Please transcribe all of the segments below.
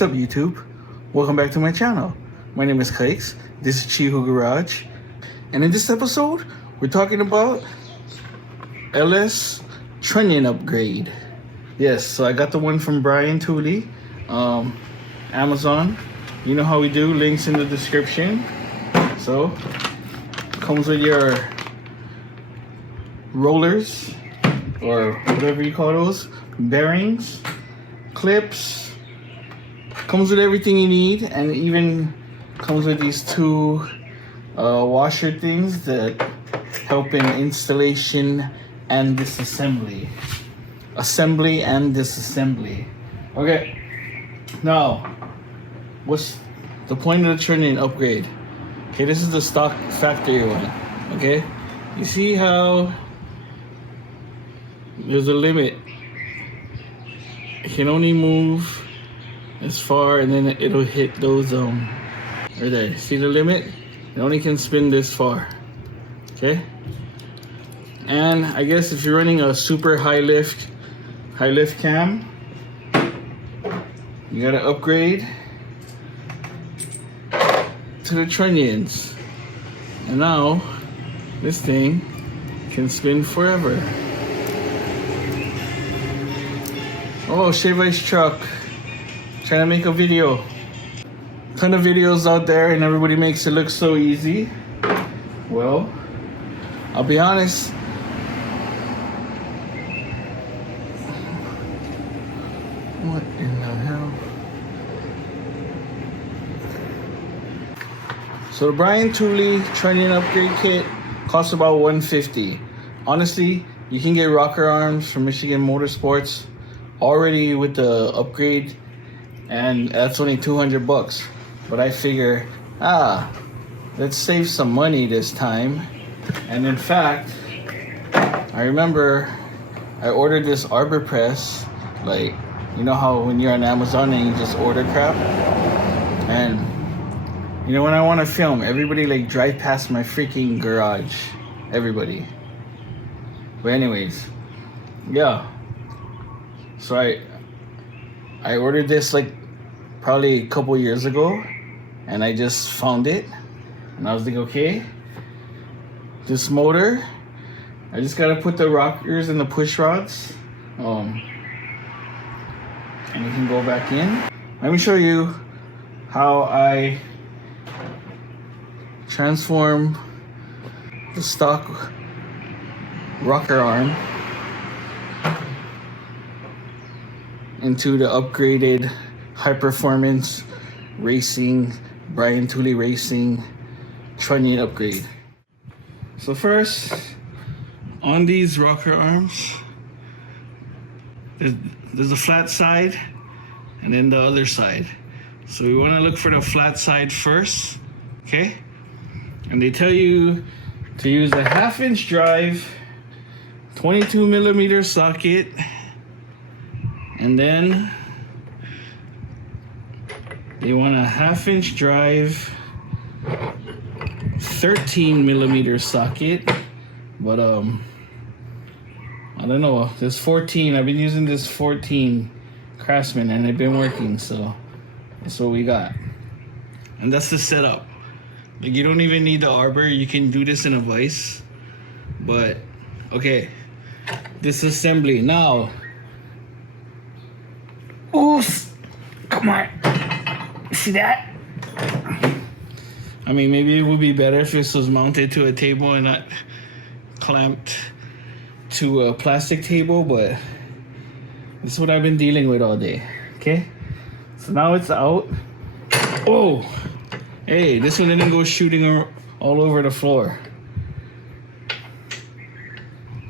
What's up, YouTube? Welcome back to my channel. My name is Kikes. This is Chihu Garage. And in this episode, we're talking about LS Trunion upgrade. Yes, so I got the one from Tooley, Amazon. You know how we do, links in the description. So, comes with your rollers, or whatever you call those, bearings, clips, comes with everything you need, and and comes with these two washer things that help in installation and disassembly. Assembly and disassembly. Okay, now, what's the point of the Trunion upgrade? Okay, this is the stock factory one. Okay, you see how there's a limit. It can only move as far, and then it'll hit those right there. See the limit? It only can spin this far. Okay. And I guess if you're running a super high lift cam, you gotta upgrade to the trunnions. And now this thing can spin forever. Oh, Shave Ice Truck. Trying to make a video. Ton of videos out there and everybody makes it look so easy. Well, I'll be honest. What in the hell? So the Tooley Trunion upgrade kit costs about $150. Honestly, you can get rocker arms from Michigan Motorsports already with the upgrade, and that's only $200. But I figure, let's save some money this time. And in fact, I remember I ordered this arbor press. Like, you know how when you're on Amazon and you just order crap? And you know, when I want to film, everybody like drive past my freaking garage. Everybody. But anyways, yeah. So I ordered this like probably a couple years ago, and I just found it, and I was like, okay, this motor, I just gotta put the rockers and the push rods, and you can go back in. Let me show you how I transform the stock rocker arm into the upgraded high performance racing Tooley Racing Trunion upgrade. So first, on these rocker arms, there's a flat side and then the other side. So we want to look for the flat side first, okay? And they tell you to use a 1/2-inch drive, 22mm socket, and then they want a 1/2-inch drive, 13mm socket, but I don't know, this 14, I've been using this 14 Craftsman and it's been working, so that's what we got. And that's the setup. Like, you don't even need the arbor, you can do this in a vise. But okay, disassembly now. Oof! Come on. See that? I mean, maybe it would be better if this was mounted to a table and not clamped to a plastic table, but this is what I've been dealing with all day. Okay? So now it's out. Oh! Hey, this one didn't go shooting all over the floor.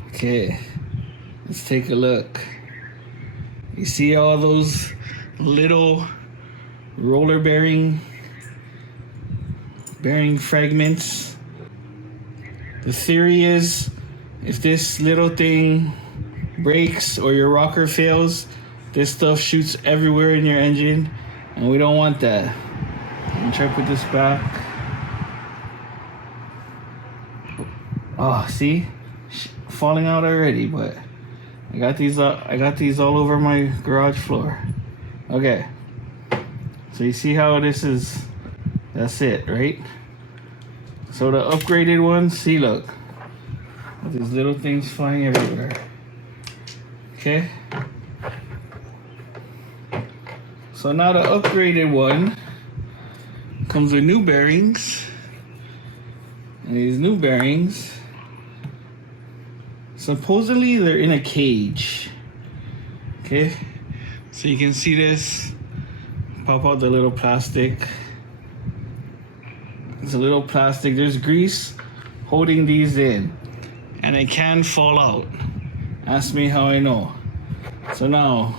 Okay. Let's take a look. You see all those little roller bearing fragments? The theory is, if this little thing breaks or your rocker fails, this stuff shoots everywhere in your engine, and we don't want that. Let me try to put this back. Oh, see? Falling out already, but I got these all over my garage floor. Okay. So you see how this is, that's it, right? So the upgraded ones, see, look, these little things flying everywhere. Okay. So now the upgraded one comes with new bearings. And these new bearings, supposedly they're in a cage. Okay. So you can see this. Pop out the little plastic. It's a little plastic. There's grease holding these in. And it can fall out. Ask me how I know. So now,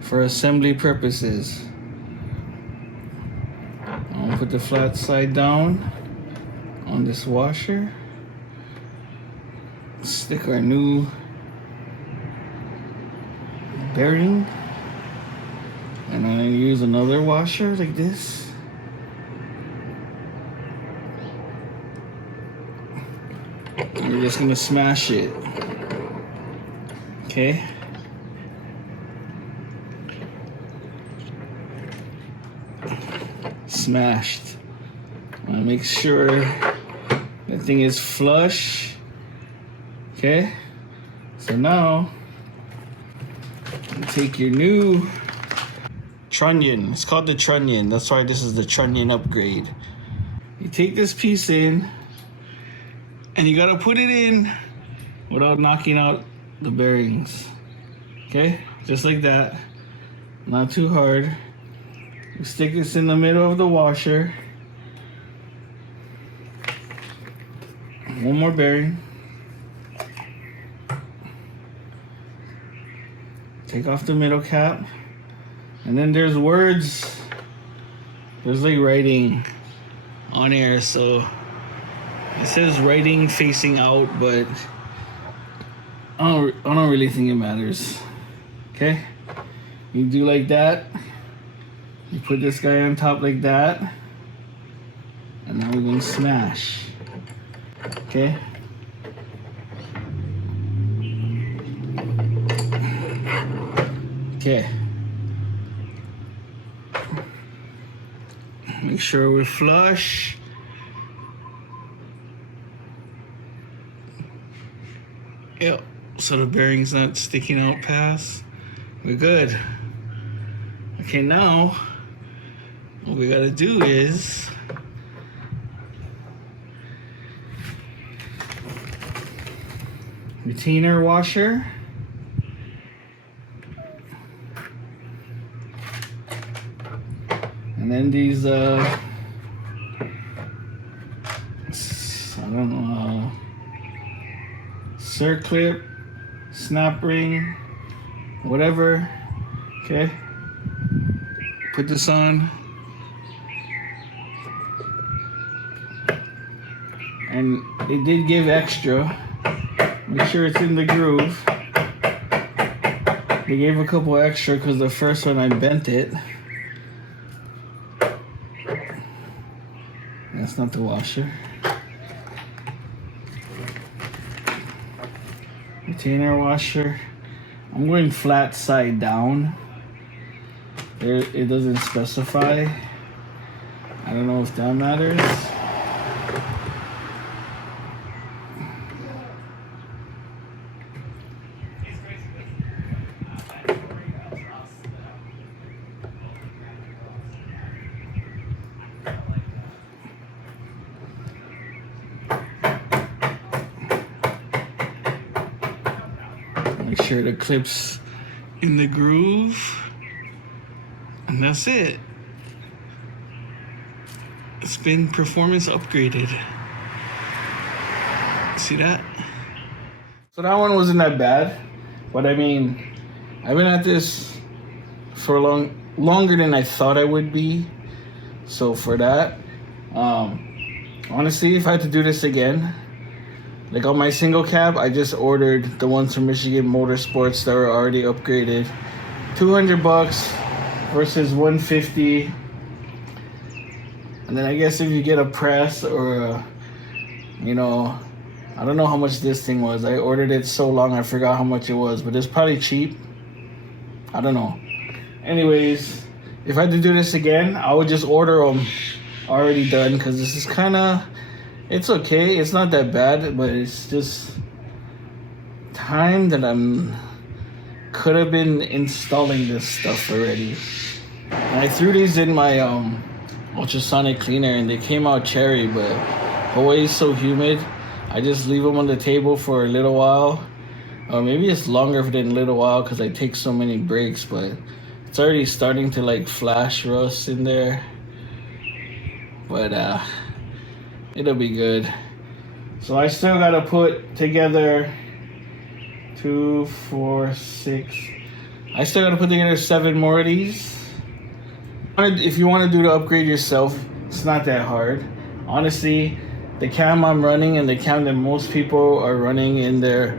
for assembly purposes, I'm gonna put the flat side down on this washer. Stick our new bearing. And I'm gonna use another washer like this. And we're just gonna smash it. Okay. Smashed. I want to make sure that thing is flush. Okay. So now, take your new trunnion. It's called the trunnion. That's why this is the trunnion upgrade. You take this piece in, and you gotta put it in without knocking out the bearings. Okay, just like that. Not too hard. You stick this in the middle of the washer. One more bearing. Take off the middle cap. And then there's words. There's like writing on here, so it says writing facing out, but I don't really think it matters. Okay? You do like that. You put this guy on top like that. And now we're going to smash. Okay? Okay. Make sure we're flush. Yep. So the bearing's not sticking out past. We're good. Okay, now what we gotta do is retainer washer. And then these I don't know, circlip, snap ring, whatever. Okay, put this on, and it did give extra. Make sure it's in the groove. They gave a couple extra because the first one I bent it. That's not the washer. Retainer washer. I'm going flat side down. There, it doesn't specify. I don't know if that matters. Make sure the clip's in the groove. And that's it. It's been performance upgraded. See that? So that one wasn't that bad. But I mean, I've been at this for longer than I thought I would be. So for that, honestly, if I had to do this again, like on my single cab, I just ordered the ones from Michigan Motorsports that were already upgraded. $200 versus $150. And then I guess if you get a press or a, you know, I don't know how much this thing was. I ordered it so long I forgot how much it was, but it's probably cheap. I don't know. Anyways, if I had to do this again, I would just order them already done, because this is kind of, it's okay. It's not that bad, but it's just time that could have been installing this stuff already. And I threw these in my ultrasonic cleaner and they came out cherry, but Hawaii's so humid, I just leave them on the table for a little while. Maybe it's longer than a little while because I take so many breaks, but it's already starting to like flash rust in there. But it'll be good. So I still gotta put together 2, 4, 6. I still gotta put together 7 more of these. If you want to do the upgrade yourself, it's not that hard. Honestly, the cam I'm running and the cam that most people are running in their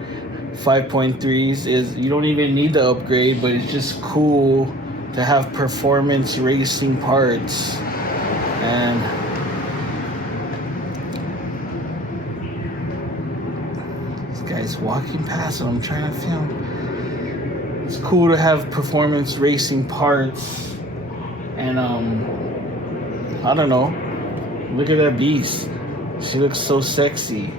5.3s is you don't even need the upgrade, but it's just cool to have performance racing parts. And this guy's walking past, so I'm trying to film. It's cool to have performance racing parts. And I don't know, look at that beast. She looks so sexy.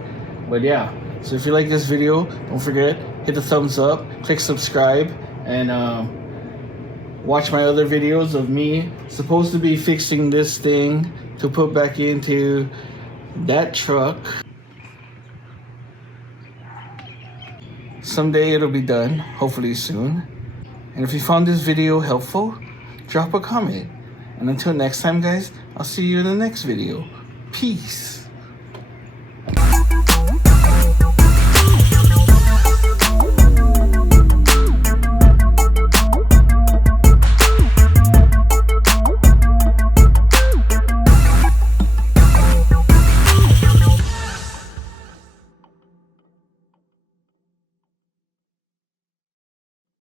But yeah, so if you like this video, don't forget, hit the thumbs up, click subscribe, and watch my other videos of me supposed to be fixing this thing to put back into that truck. Someday it'll be done, hopefully soon. And if you found this video helpful, drop a comment. And until next time, guys, I'll see you in the next video. Peace.